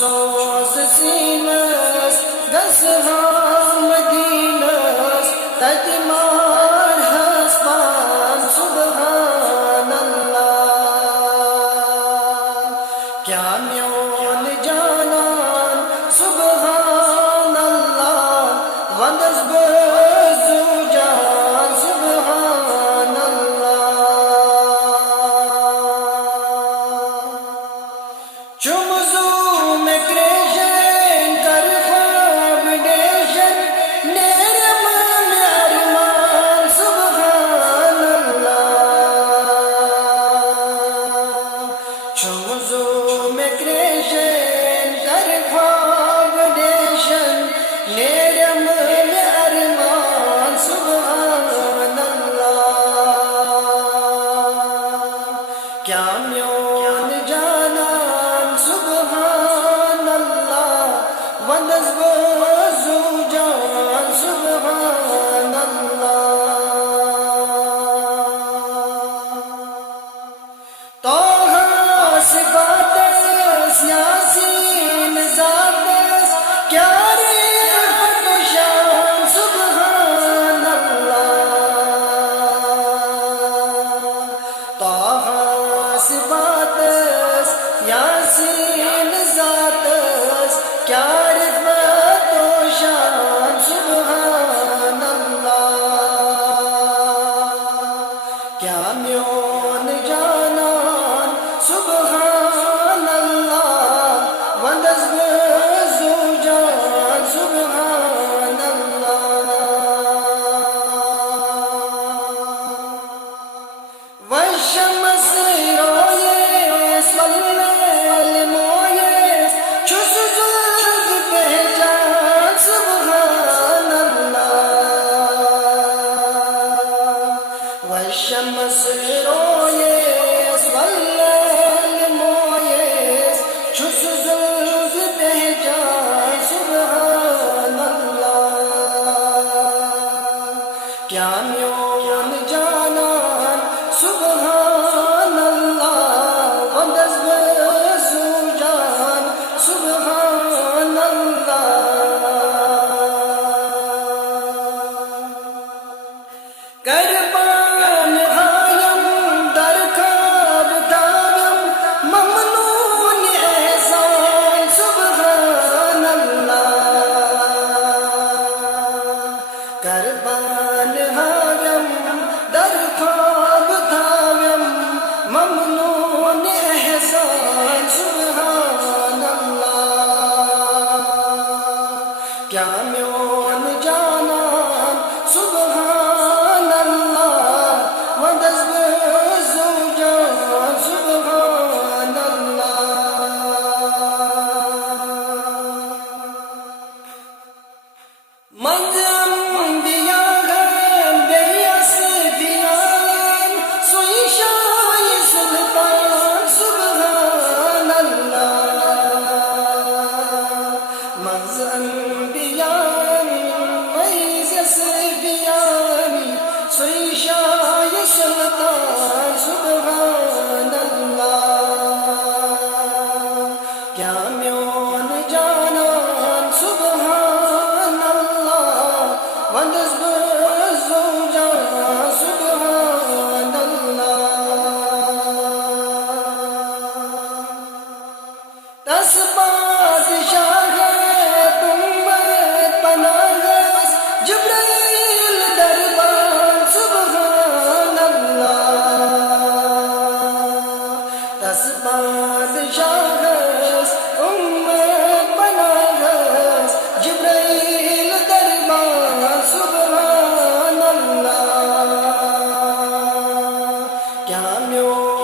سوز sense گژھان مدینس تتہِ مارہس پان سبحان اللہ کیا میون جانان سبحان اللہ ونس بہٕ زو جان سبحان اللہ چم زو میں کریشن کر خواب ڈیشن نیرم میں ارمان سبحان اللہ چم زو میں کریشن کر خواب ڈیشن نیرم میں ارمان سبحان اللہ کیا میون جانان سبحان اللہ ونس بہٕ زو جان سبحان اللہ طه صفاتس یاسین ذاتس کیا رفت و شان سبحان اللہ طه صفاتس یاسین ذاتس کیا رفت و شان سبحان اللہ کیا میون جانان سبحان اللہ ونس بہٕ زو جان سبحان اللہ والشمس رویس واللیل مویس چھس زلف پہچان سبحان اللہ والشمس رویس واللیل مویس چھس زلف پہچان سبحان اللہ کیا میون جانان سبحان اللہ ونس بہٕ زو جان سبحان اللہ قربان ہایم در خواب تایم ممنون احسان سبحان اللہ قربان ہایم در خواب تایم ممنون احسان سبحان اللہ کیا میون جانان سبحان اللہ ونس بہٕ زو جان سبحان اللہ منز انبیاء گن بیس دیان سوئی شاہ سلطان سبحان اللہ منز انبیاء بیس دیان سوئی شاہ سلطان سبحان اللہ کیا میون جانان سبحان اللہ ونس بہٕ زو جان سبحان اللہ تس بادشاہ تمت پناہس جبرائیل دربان سبحان اللہ تس بادشاہس امت پناہس جبرائیل دربان سبحان اللہ کیا میون